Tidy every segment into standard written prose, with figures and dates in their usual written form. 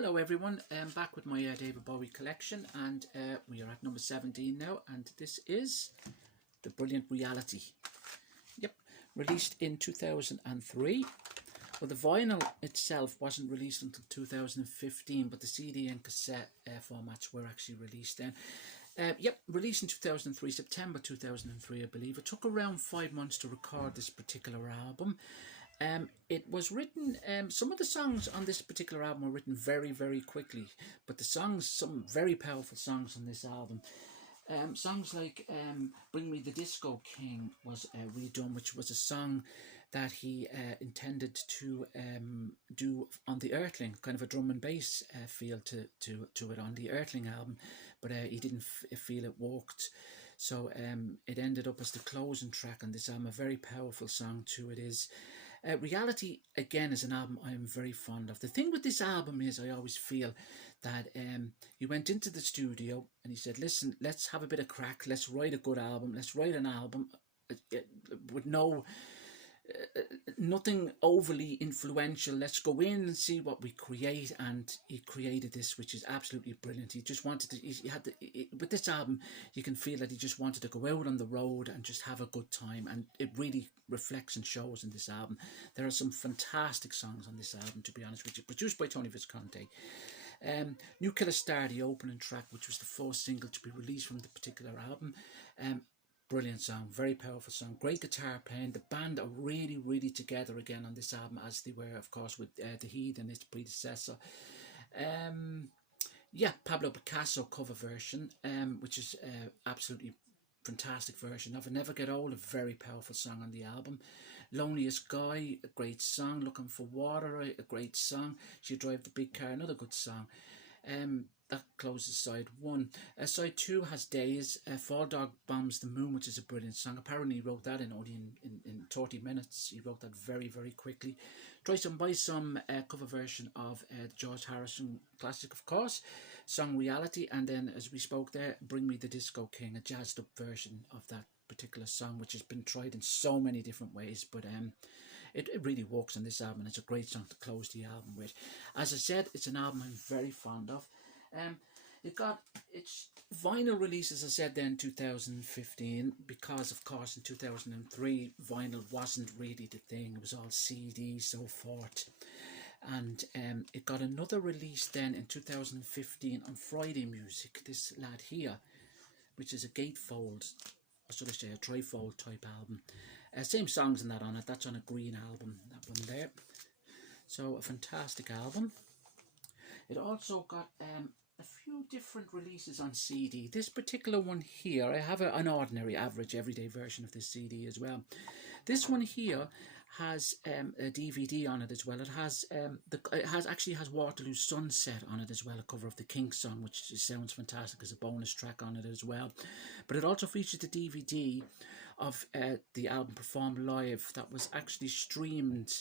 Hello everyone, I'm back with my David Bowie collection, and we are at number 17 now, and this is The Brilliant Reality. Yep, released in 2003. Well, the vinyl itself wasn't released until 2015, but the CD and cassette formats were actually released then. Yep, released in 2003, September 2003, I believe. It took around 5 months to record this particular album. It was written, some of the songs on this particular album were written very, very quickly, but the songs, some very powerful songs on this album. Songs like Bring Me the Disco King was redone, which was a song that he intended to do on the Earthling, kind of a drum and bass feel to it on the Earthling album, but he didn't feel it worked. So it ended up as the closing track on this album. A very powerful song too it is. Reality, again, is an album I am very fond of. The thing with this album is I always feel that he went into the studio and he said, listen, let's have a bit of crack, let's write a good album, let's write an album with nothing overly influential. Let's go in and see what we create, and he created this, which is absolutely brilliant. He just wanted to, with this album, you can feel that he just wanted to go out on the road and just have a good time, and it really reflects and shows in this album. There are some fantastic songs on this album, to be honest with you, produced by Tony Visconti. Nuclear Star, the opening track, which was the first single to be released from the particular album. Brilliant song, very powerful song, great guitar playing. The band are really, really together again on this album, as they were, of course, with The Heathen, its predecessor. Yeah, Pablo Picasso cover version, which is absolutely fantastic version of it. Never Get Old, a very powerful song on the album. Loneliest Guy, a great song. Looking for Water, a great song. She Drive the Big Car, another good song. That closes side one. Side two has Days. Fall Dog Bombs the Moon, which is a brilliant song. Apparently he wrote that in 30 minutes. He wrote that very, very quickly. Try Some Buy Some cover version of the George Harrison classic, of course. Song Reality. And then, as we spoke there, Bring Me the Disco King, a jazzed up version of that particular song, which has been tried in so many different ways, but it really works on this album, and it's a great song to close the album with. As I said, it's an album I'm very fond of. It got its vinyl release, as I said, then 2015, because of course in 2003 vinyl wasn't really the thing. It was all CD, so forth. And it got another release then in 2015 on Friday Music, this lad here, which is a gatefold, or should I say a trifold type album. Same songs and that on it. That's on a green album, that one there. So a fantastic album. It also got a few different releases on CD. This particular one here, I have an ordinary, average, everyday version of this CD as well. This one here has a DVD on it as well. It has actually has Waterloo Sunset on it as well, a cover of the Kinks song, which sounds fantastic as a bonus track on it as well. But it also features the DVD of the album performed live that was actually streamed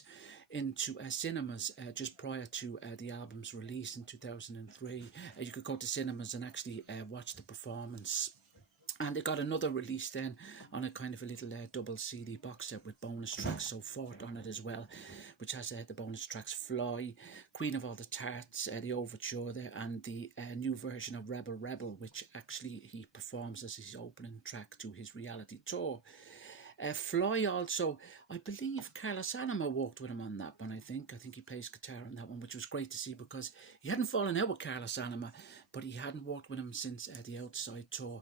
into cinemas just prior to the album's release in 2003. You could go to cinemas and actually watch the performance. And it got another release then on a kind of a little double CD box set with bonus tracks, so forth on it as well, which has the bonus tracks Fly, Queen of All the Tarts, the Overture there, and the new version of Rebel Rebel, which actually he performs as his opening track to his reality tour. Fly also, I believe Carlos Anima worked with him on that one. I think he plays guitar on that one, which was great to see, because he hadn't fallen out with Carlos Anima, but he hadn't worked with him since the Outside tour.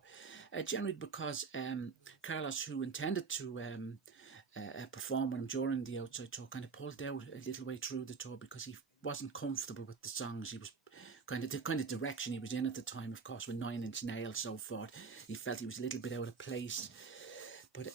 Generally because Carlos, who intended to perform with him during the Outside tour, kind of pulled out a little way through the tour because he wasn't comfortable with the songs. He was the kind of direction he was in at the time, of course, with 9 Inch Nails, so forth. He felt he was a little bit out of place. But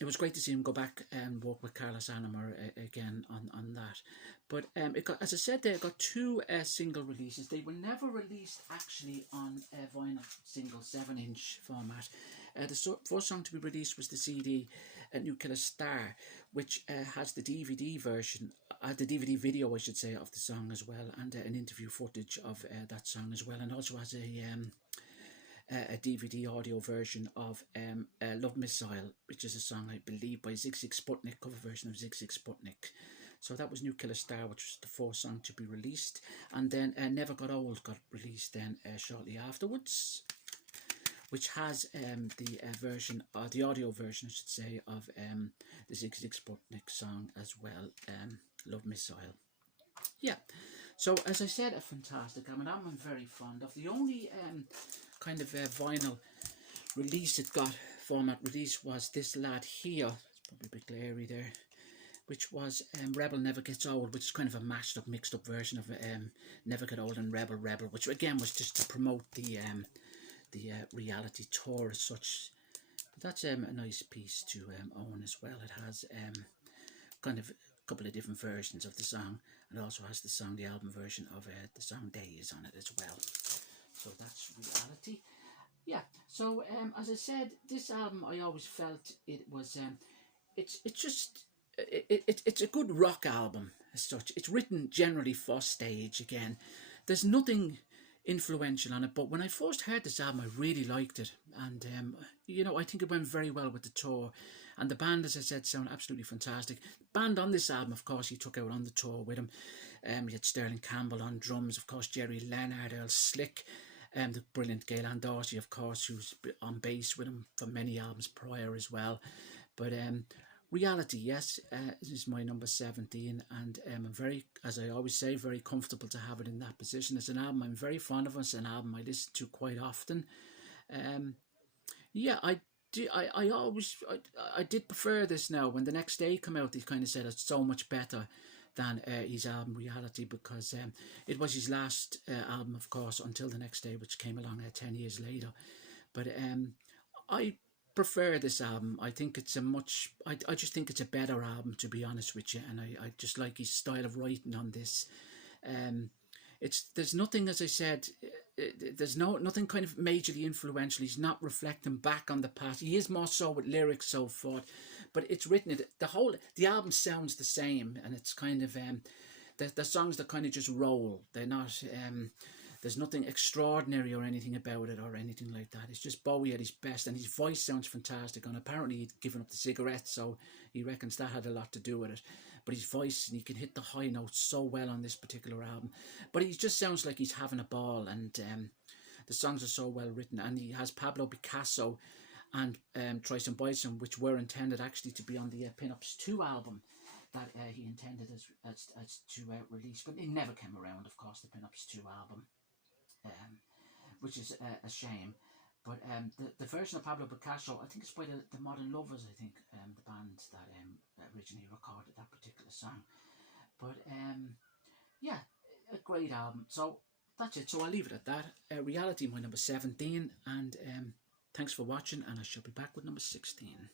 it was great to see him go back and work with Carlos Anima again on that. But it got, as I said, they got 2 single releases. They were never released actually on vinyl single 7-inch format. The first song to be released was the CD Nuclear Star, which has the DVD version, the DVD video, I should say, of the song as well, and an interview footage of that song as well, and also has a DVD audio version of Love Missile, which is a song, I believe, by Zig Zig Sputnik, cover version of Zig Zig Sputnik. So that was New Killer Star, which was the fourth song to be released. And then Never Got Old got released then shortly afterwards, which has the version, or the audio version, I should say, of the Zig Zig Sputnik song as well, Love Missile. Yeah, so as I said, a fantastic album. I'm very fond of. The only kind of vinyl release it got, format release, was this lad here. It's probably a bit glary there, which was Rebel Never Gets Old, which is kind of a mashed up, mixed up version of Never Get Old and Rebel, which again was just to promote the reality tour as such. But that's a nice piece to own as well. It has kind of a couple of different versions of the song, and also has the album version of the song Days on it as well. So that's reality. Yeah, so as I said, this album, I always felt it was it's a good rock album as such. It's written generally for stage again. There's nothing influential on it, but when I first heard this album, I really liked it, and you know, I think it went very well with the tour, and the band, as I said, sound absolutely fantastic. The band on this album, of course, he took out on the tour with him. You had Sterling Campbell on drums, of course, Jerry Leonard, Earl Slick, the brilliant Gaylan Dorsey, of course, who's on bass with him for many albums prior as well. But reality, yes, is my number 17, and I'm very, as I always say, very comfortable to have it in that position. It's an album I'm very fond of. It's an album I listen to quite often. Yeah, I did prefer this now. When The Next Day came out, they kind of said it's so much better than his album Reality, because it was his last album, of course, until The Next Day, which came along 10 years later. But I prefer this album. I think it's I just think it's a better album, to be honest with you, and I just like his style of writing on this. There's nothing, as I said, there's nothing kind of majorly influential. He's not reflecting back on the past. He is more so with lyrics, so forth, but it's written, the album sounds the same, and it's kind of the songs that kind of just roll. They're not there's nothing extraordinary or anything about it or anything like that. It's just Bowie at his best, and his voice sounds fantastic. And apparently he'd given up the cigarettes, so he reckons that had a lot to do with it. But his voice, and he can hit the high notes so well on this particular album. But he just sounds like he's having a ball, and the songs are so well written. And he has Pablo Picasso and Tristan Bison, which were intended actually to be on the Pin-Ups 2 album that he intended as to release, but it never came around, of course, the Pin-Ups 2 album. Which is a shame, but the version of Pablo Picasso, I think it's by the Modern Lovers, I think, the band that originally recorded that particular song. But yeah, a great album. So that's it. So I'll leave it at that. Reality, my number 17, and thanks for watching, and I shall be back with number 16.